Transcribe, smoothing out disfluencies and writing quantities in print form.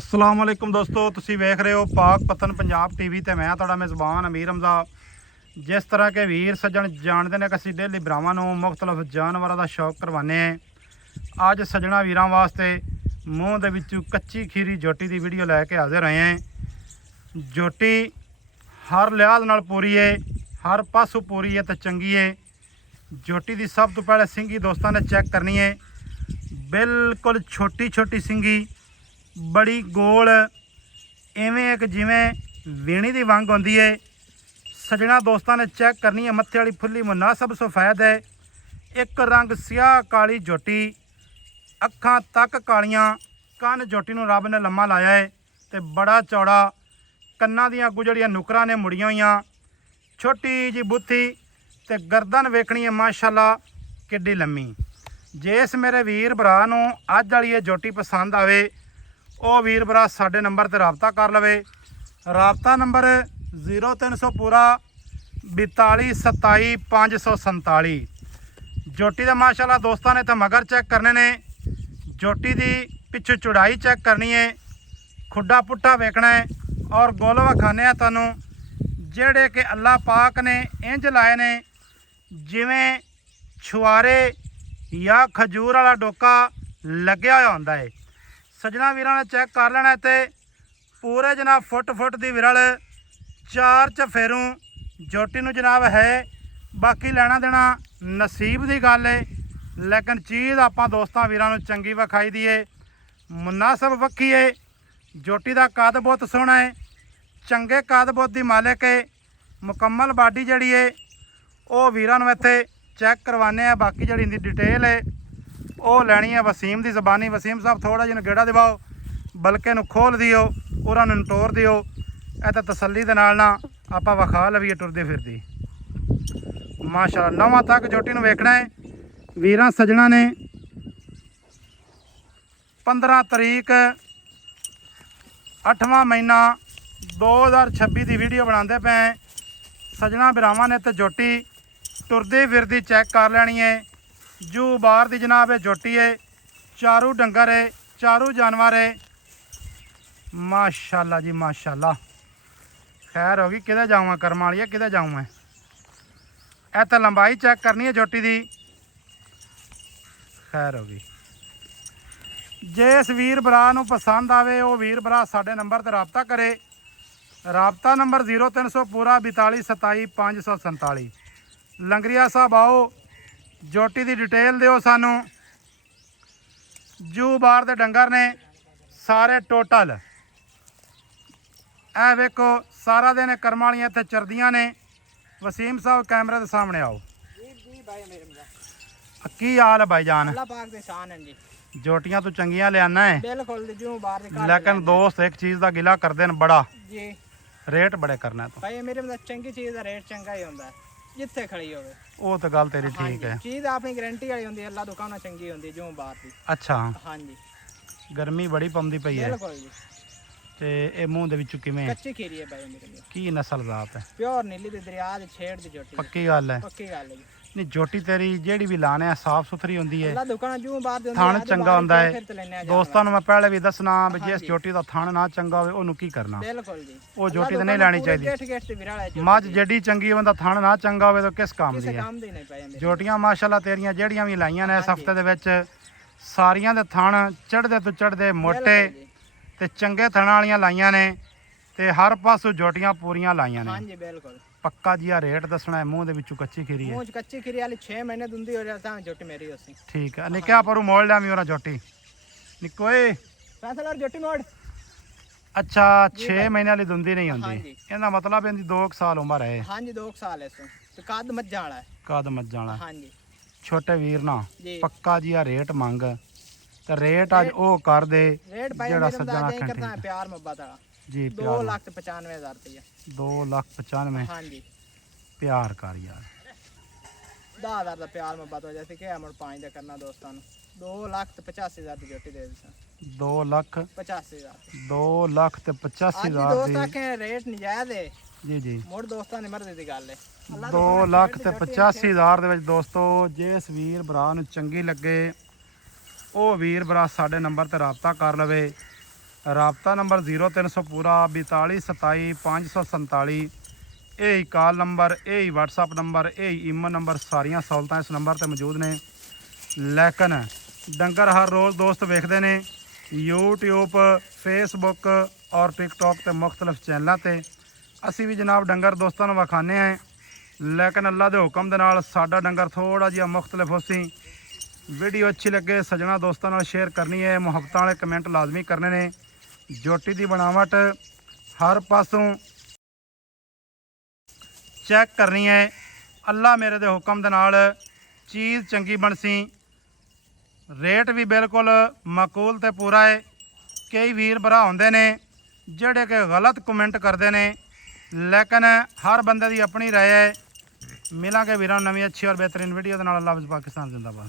अस्सलाम वालेकुम दोस्तों, तुसी वेख रहे हो पाक पतन पंजाब टीवी ते मैं तुहाडा मेज़बान अमीर हमजा। जिस तरह के वीर सज्जन जानते हैं कि असीं डेली भरावां नूं मुख्तलिफ जानवरों का शौक करवाने हैं। अज सज्जणा वीरां वास्ते मूँह दे विचों कच्ची खीरी जोटी की वीडियो लैके हाजिर होए हैं। जोटी हर लिहाज नाल पूरी है, हर पासों पूरी है तो चंगी है। जोटी की सब तो पहले सिंगी दोस्तों ने चेक करनी है। बिल्कुल छोटी छोटी सिंगी, बड़ी गोल, इवें एक जिमें वीणी की वंग होंदी है। सजना दोस्तों ने चेक करनी है। मत्थे वाली फुली मुनासब सफेद है, एक रंग स्याह काली जोटी, अखां तक कालियां, कन जोटी नूं रब ने लम्मा लाया है तो बड़ा चौड़ा, कन्ना दियां अगू जड़ियां नुकरां ने मुड़ियां होईयां, छोटी जी बुत्थी ते गर्दन वेखनी है माशाअल्लाह किड्डी लम्मी। जे इस मेरे वीर भरा नूं अज वाली ये जोटी पसंद आवे, ਉਹ ਵੀਰ ਭਰਾ ਸਾਡੇ ਨੰਬਰ ਤੇ ਰਾਬਤਾ ਕਰ ਲਵੇ। ਰਾਬਤਾ ਨੰਬਰ 0300 ਪੂਰਾ 42 27 547। जोटी ਦਾ माशाअल्लाह दोस्तों ने तो मगर चेक करने ने। जोटी की पिछू चौड़ाई चेक करनी है, खुड्डा पुट्ठा वेखना है और गोल विखाने आ तुहानूं जेड़े कि अल्लाह पाक ने इंज लाए ने जिवें छुआरे या खजूर वाला डोका लग्या होया हुंदा है। सजना वीरां ने चेक कर लेना ते पूरे जनाब फुट की विरल, 4 चफेरों जोटी नूं जनाब है। बाकी लेना देना नसीब की गल है, लेकिन चीज़ आपां दोस्तां वीरां नूं चंगी विखाई दी है। मुनासब वक्खी है, जोटी का कद बहुत सोहना है, चंगे कद बहुत की मालिक है। मुकम्मल बाडी जड़ी है वो वीरां नूं इत्थे चेक करवाने। बाकी जड़ी इहदी डिटेल है वो लैनी है वसीम की ज़बानी। वसीम साहब थोड़ा जिहा गेड़ा दिवाओ, बल्कि नूं खोल दिओ, उहरां नूं टोर दिओ। ਇਹ ਤਾਂ तसल्ली दे नाल ना आपां विखा लवीए टुरदी फिरदी। माशाअल्लाह 9वां तक जोटी नूं वेखना है। वीरां सज्जणा ने 15 तरीक 8वां महीना 2026 की वीडियो बनाते पे हैं। सज्जणा भरावां ने तो जोटी टुरदी फिरदी चेक कर लैनी है। जू बार दी जनाब है जोटी है, चारू डंगर है, चारू जानवर है। माशाअल्लाह जी माशाअल्लाह। खैर होगी किधर जाऊँ मैं, कर्म वाली किधर जाऊँ मैं। ए तो लंबाई चेक करनी है जोटी दी। खैर होगी। जे इस वीर भरा नूं पसंद आवे वो वीर भरा साडे नंबर ते राबता करे। राबता नंबर 0300 पूरा 42 27 547। लंगरिया साहब आओ, जोटी की डिटेल दिओ सानू। जू बार दे डंगर ने सारे टोटल ए वेखो, सारा दिन कर्म वालियां इत्थे चरदियां ने। वसीम साहब कैमरे के सामने आओ। की हाल है भाईजान? अल्लाह पाक दे शान है जी। जोटियां तो चंगियां लियाना है, बिल्कुल जू बार दे लेकिन दोस्त एक चीज़ का गिला करते हैं बड़ा, जी रेट बड़े करना है। तो भाई मेरे मतलब चंगी चीज़ का रेट चंगा ही होंदा है जिथे खड़ी होवे। वो तो गल तेरी ठीक है। चीज़ अपनी गारंटी वाली होंदी है, अल्लाह दुकान चंगी होंदी है जू बार दी। अच्छा, हां जी गर्मी बड़ी पौंदी पई है बिल्कुल जी। ते ए मूँह दे विचों किवें कच्ची खीरी है भाई मेरे लिए, की नस्ल जात है? प्योर नीली दे दरिया दे छेड़ दी जोटी। पक्की गल है। पक्की गल है जी। नहीं जोटी तेरी जेड़ी भी लाने आ साफ सुथरी होंदी है, अल्लाह दुकान जू बार दे थान चंगा होंदा है। दोस्तों मैं पहले भी दसना भी जिस जी। जोटी का थान ना चंगा होवे ओनू की करना। बिल्कुल जी। वो जोटी तो नहीं लैनी चाहिए। गेट गेट ते विरल है मझ जेडी चंगी होवे थान ना चंगा होवे तो किस काम दी किसे है। काम दी नहीं पाए मेरे। जोटियां माशाअल्लाह तेरियां जेड़ियां भी लाइयां ने इस हफ्ते दे विच सारियां दे थान चढ़दे तो चढ़दे मोटे ते चंगे थाना वालियां लाइयां ने ते हर पासों जोटियां पूरियां लाइयां ने। हां जी बिल्कुल। पक्का जिहा रेट दसना है। मूँह दे विचों कच्ची खीरी है। मूंह कच्ची खीरी वाली 6 महीने दुंदी हो जाता है जोटी मेरी उसी। ठीक है। निक्का परू मोड़ लिया मेरा जोटी निकोए। फैसल और जोटी मोड़। अच्छा 6 महीने वाली दुंदी नहीं हाँ होंदी, जी। ਇਹਦਾ ਮਤਲਬ ਇਹਦੀ 2 ਸਾਲ ਉਮਰ ਹੈ। हाँ जी 2 साल है सो तो कद मज्जा वाला है। ਕਦ ਮੱਝਾਂ ਵਾਲਾ हाँ जी ਛੋਟੇ ਵੀਰ ਨਾ जी। ਪੱਕਾ ਜੀ ਆ ਰੇਟ ਮੰਗ ਤੇ ਰੇਟ ਅੱਜ ਉਹ ਕਰ ਦੇ रेट भाई ਜਿਹੜਾ मेरे ਸੱਜਣਾ मदाज ਆਖਣ करता है ठीक प्यार मोहब्बत वाला। ਜੀ 2,95,000 रुपया। 2,95,000 हाँ जी प्यार कर यार। 10,000 का प्यार मोहब्बत हो जैसे क्या मुड़ 5 का करना दोस्तों 2,85,000 की जोटी दे दी। 2,85,000 85,000 2,85,000 दोस्तों ਦੀ के रेट नजायज है जी जी। मुड़ दोस्तों ने मर्जी दी गल है। 2,85,000 ਦੇ ਵਿੱਚ ਦੋਸਤੋ ਜਿਸ ਵੀਰ ਭਰਾ ਨੂੰ ਚੰਗੀ ਲੱਗੇ ਉਹ ਵੀਰ ਭਰਾ ਸਾਡੇ ਨੰਬਰ ਤੇ ਰਾਬਤਾ ਕਰ ਲਵੇ। ਰਾਬਤਾ ਨੰਬਰ 0300 ਪੂਰਾ 4227 547। ਇਹ ਹੀ ਕਾਲ ਨੰਬਰ, ਇਹ ਹੀ WhatsApp ਨੰਬਰ, ਇਹ ਹੀ ਈਮੇਲ ਨੰਬਰ, ਸਾਰੀਆਂ ਸਹੂਲਤਾਂ ਇਸ ਨੰਬਰ ਤੇ ਮੌਜੂਦ ਨੇ। ਲੇਕਿਨ ਡੰਗਰ ਹਰ ਰੋਜ਼ ਦੋਸਤ ਵੇਖਦੇ ਨੇ YouTube, Facebook ਔਰ TikTok ਤੇ ਮੁxtਲਿਫ ਚੈਨਲਾਂ ਤੇ। ਅਸੀਂ ਵੀ ਜਨਾਬ ਡੰਗਰ ਦੋਸਤਾਂ ਨੂੰ ਵਿਖਾਉਂਦੇ ਹਾਂ, ਲੇਕਿਨ ਅੱਲਾ ਦੇ ਹੁਕਮ ਦੇ ਨਾਲ ਸਾਡਾ ਡੰਗਰ ਥੋੜਾ ਜਿਹਾ ਮੁxtਲਿਫ ਹੋਸੀ। ਵੀਡੀਓ ਅੱਛੀ ਲੱਗੇ ਸੱਜਣਾ ਦੋਸਤਾਂ ਨਾਲ ਸ਼ੇਅਰ ਕਰਨੀ ਹੈ, ਮੁਹੱਬਤਾਂ ਵਾਲੇ ਕਮੈਂਟ ਲਾਜ਼ਮੀ ਕਰਨੇ ਨੇ। ਜੋਟੀ ਦੀ ਬਣਾਵਟ ਹਰ ਪਾਸੋਂ ਚੈੱਕ ਕਰਨੀ ਹੈ। ਅੱਲਾ ਮੇਰੇ ਦੇ ਹੁਕਮ ਦੇ ਨਾਲ ਚੀਜ਼ ਚੰਗੀ ਬਣਸੀ। ਰੇਟ ਵੀ ਬਿਲਕੁਲ ਮਾਕੂਲ ਤੇ ਪੂਰਾ ਹੈ। ਕਈ ਵੀਰ ਭਰਾ ਹੁੰਦੇ ਨੇ ਜਿਹੜੇ ਕਿ ਗਲਤ ਕਮੈਂਟ ਕਰਦੇ ਨੇ, ਲੇਕਿਨ ਹਰ ਬੰਦੇ ਦੀ ਆਪਣੀ ਰਾਏ ਹੈ। ਮਿਲਾਂਗੇ ਵੀਰਾਂ ਨੂੰ ਨਵੀਂ ਅੱਛੀ ਔਰ ਬਿਹਤਰੀਨ ਵੀਡੀਓ ਦੇ ਨਾਲ। ਅੱਲਾ ਹਾਫਿਜ਼, ਪਾਕਿਸਤਾਨ ਜ਼ਿੰਦਾਬਾਦ।